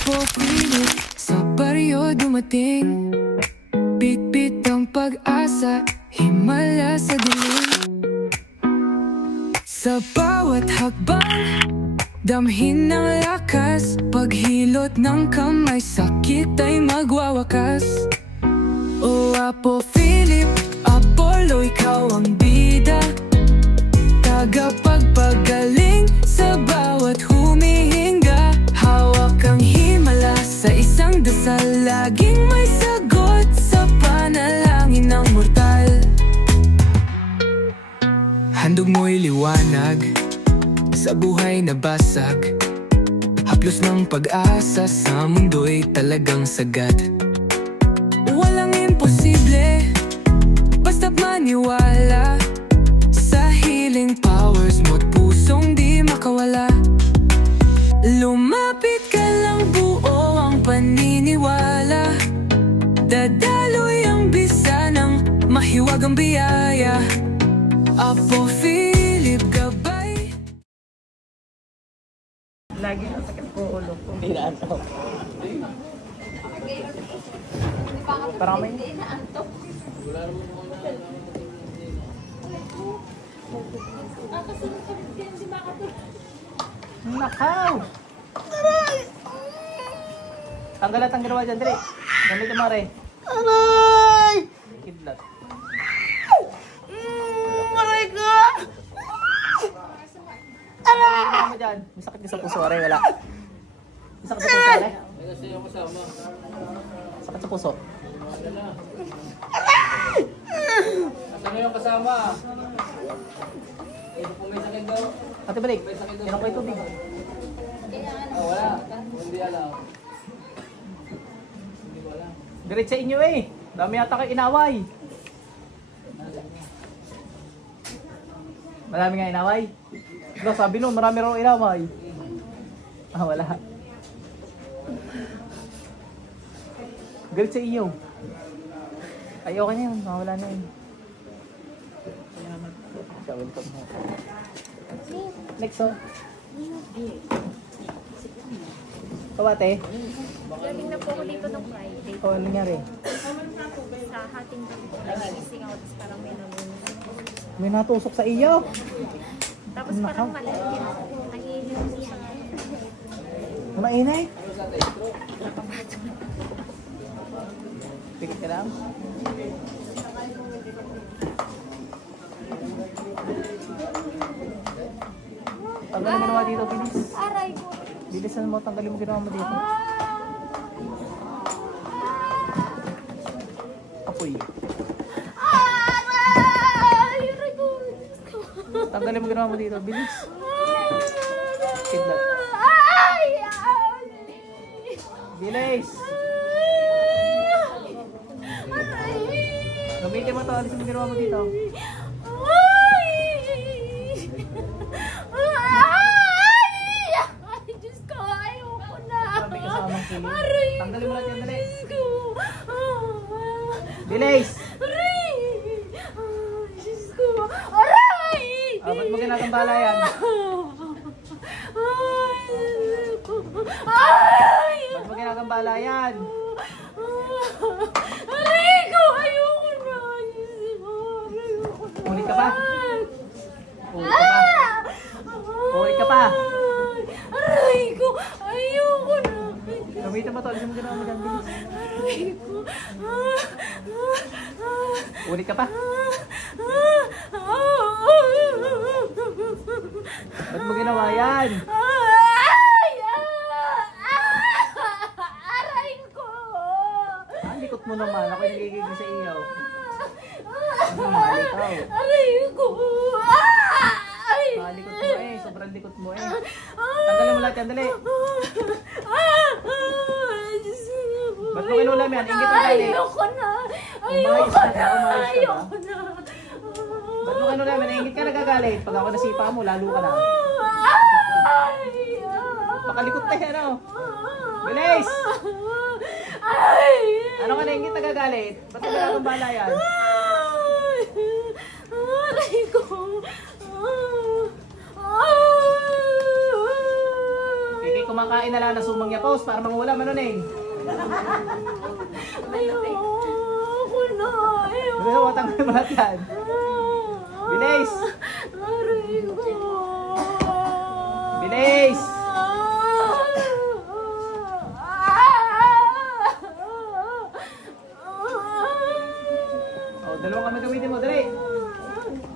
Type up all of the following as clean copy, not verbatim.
Apopilit sa baryo dumating, bitbit ang pag-asa, himala sa dilim. Sa bawat hakbang, damhin ng lakas, paghilot ng kamay, sakit ay magwawakas. O Apo Philip, Apollo, ikaw ang bida, tagapagpagaling sa bawat humihinga. Hawak ang himala sa isang dasal, laging may sagot sa panalangin ng mortal. Handog mo'y liwanag sa buhay na basag, haplos ng pag-asa sa mundo'y talagang sagad. Walang imposible, basta't maniwala sa healing powers mo't pusong di makawala. Lumapit ka lang, buo ang paniniwala, dadaloy ang bisa ng mahiwagang biyaya. Apo Philip, gabay. Lagi na sakit po ulo ko. Hindi na antok. Parang may... Nakaw! Tanggal at ang ginawa dyan, dali. Dali tumare. Aray! Kidlat. Aray ko! Ano mo dyan? May sakit ka sa puso, aray, wala. May sakit sa puso, aray. Sakit sa puso. Asan yung kasama? May sakit daw? Ate, balik. Inom kayo tubig. Wala. Hindi alam. Diretso sa inyo eh. Dami yata kayo inaway. Marami nga inaway. Diba, sabi nun, marami raw inaway. Ah, wala. Galit sa inyo. Ay, okay na yun. Wala na yun. Siya, welcome mo. Next, oh. Kawate? Galing na po ako dito ng Friday. Oh, ano nangyari? Sa hating gabi ko, missing out, parang may nalunod. May natusok sa iyo. Tapos parang malalim. Ang ilim siya. Mainay? Pikit ka lang. Tanggalin mo ginawa dito, bilis. Aray ko. Bilisan mo, tanggalin mo ginawa mo dito. Apoy. Aray! Aray ko. Tanggalin mo ginawa mo dito, bilis. Kidlat. Ay! Bilis! Aray! Gamitin mo to, alisin mo ginawa mo dito. Ay! Ay! Diyos ko, ayoko na. May kasamang kilig. Aray! Tanggalin mo natin, dali. Diyos ko. Bilis! Aray! Ay, Diyos ko. Aray! Ba't mo ginagambala yan? Ay! Ba't mo ginagambala yan? Aray ko! Ayoko na! Ayoko na! Ulit ka pa? Ulit ka pa? Ulit ka pa? Aray ko! Ayoko na! Gamitin mo to, alisin mo ginawa mo dyan, bilis. Aray ko! Ulit ka pa? Ba't mo ginawa yan? Ay! Aray ko! Ah, likot mo naman. Ako'y nagigigil sa iyo. Malikaw. Aray ko! Ay! Ah, likot mo eh. Sobrang likot mo eh. Tanggalin mo lahat yan, dali. Ba't mo kinulam yan? Ingit ang galit. Ayoko na! Umayos ka na, umayos ka na. Ayoko na! Ba't mo kinulam yan? Ingit ka nagagalit. Pag ako nasipa mo, lalo ka na. Ay! Pakalikot na yan, oh. Bilis! Ay! Ano ka na ingit nagagalit? Ba't mo ginagambala yan? Aray ko! kumakain na lang na sumang yapos para mangulam, ano Neng? Ayoko na. Ayoko. Bilis, watang na yung lahat yan. Bilis! Aray ko. Bilis! Oh, dalawang kamay gamitin mo, dali!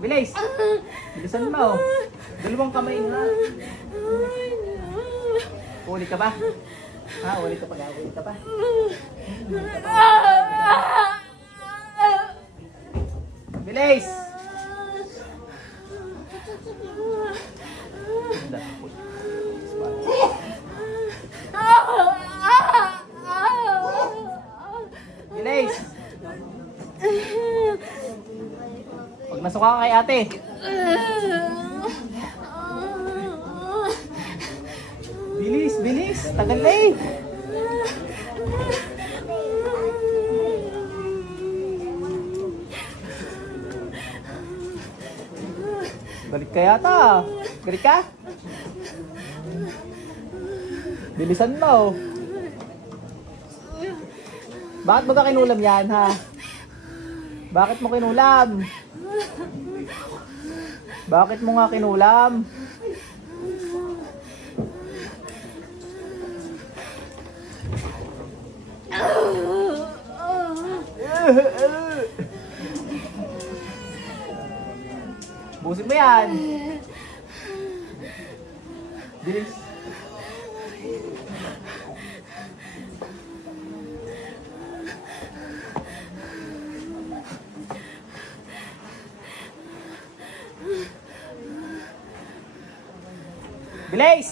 Bilis! Bilisan mo. Dalawang kamay nga. Ulit ka ba? Ha? Ulit ka pa? Ulit ka pa? Bilis! Bilis! Pag nasuka ka kay ate. Bilis, bilis. Tagal na eh. Balik ka yata. Balik ka? Bilisan mo. Bakit mo ka kinulam yan, ha? Bakit mo kinulam? Bakit mo nga kinulam? Busin mo yan. Bilis. Bilis!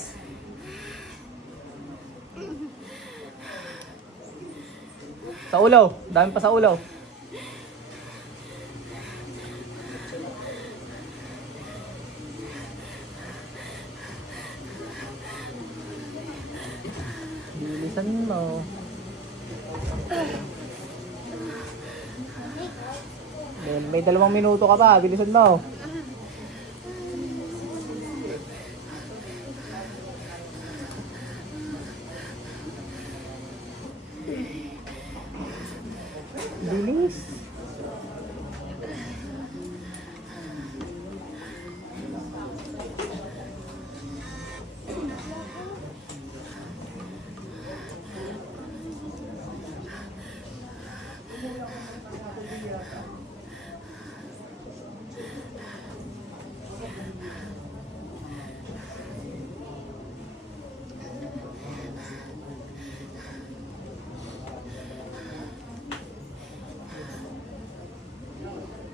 Sa ulo. Dami pa sa ulo. Bilisan mo. May 2 minuto ka pa. Bilisan mo. Bilis.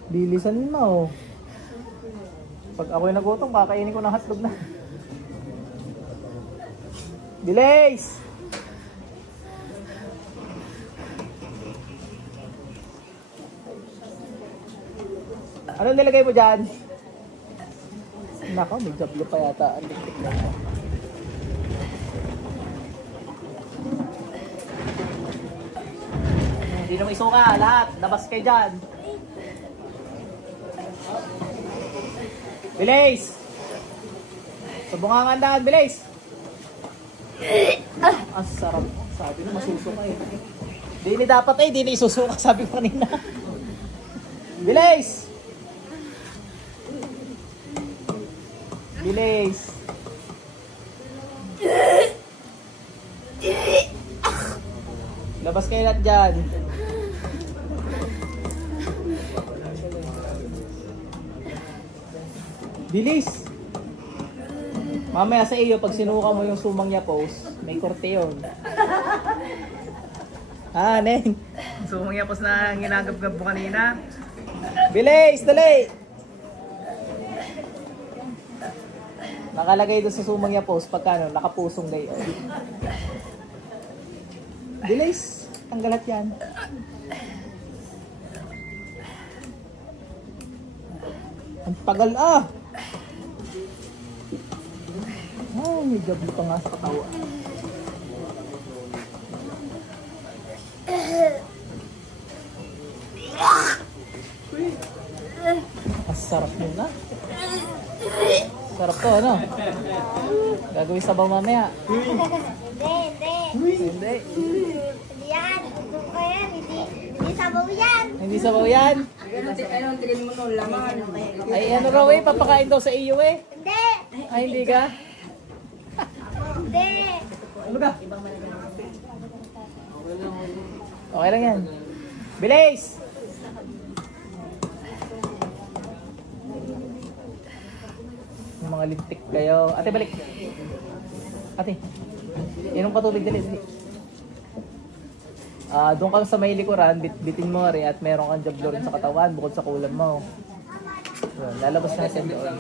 Bilisan mo. Pag ako'y nagutom, kakainin ko ng hotdog na. Bilis! Anong nilagay mo dyan? Nako, may jablo pa yata. Hindi naman isuka, lahat. Labas kayo dyan. Bilis! Sabungangan daan, bilis! Ang sarap. Sabi na masusuka eh. Di dapat eh, di isusuka, sabi ko kanina. Bilis! Bilis! Labas kayo lahat dyan. Bilis! Mamaya sa iyo, pag sinuka mo yung sumang yapos, may korte yun. Ah, Neng. Sumang yapos na ginagab-gab mo kanina. Bilis! Dali! Nakalagay doon sa sumang yapos, pagkano, nakapusong gayon. Bilis! Tanggalat yan. Ang tagal ah! Oh, may gabi pa nga sa katawa. Ang sarap mo na. Sarap to, ano? Gagawin sabaw mamaya. Hindi. Hindi. Hindi yan. Ito ko yan. Hindi sabaw yan. Hindi sabaw yan. Ano, tigil mo nun, laman. Ay ano raw eh, papakain daw sa iyo eh. Hindi. Ay hindi ka? Hindi. Ano ka? Okay lang yan. Bilis! Yung mga lintik kayo. Ate, balik. Ate, inom ka tubig dali. Doon ka sa may likuran, bitin mo rin at meron kang jablo rin sa katawan bukod sa kulam mo. Yun, lalabas na siya doon.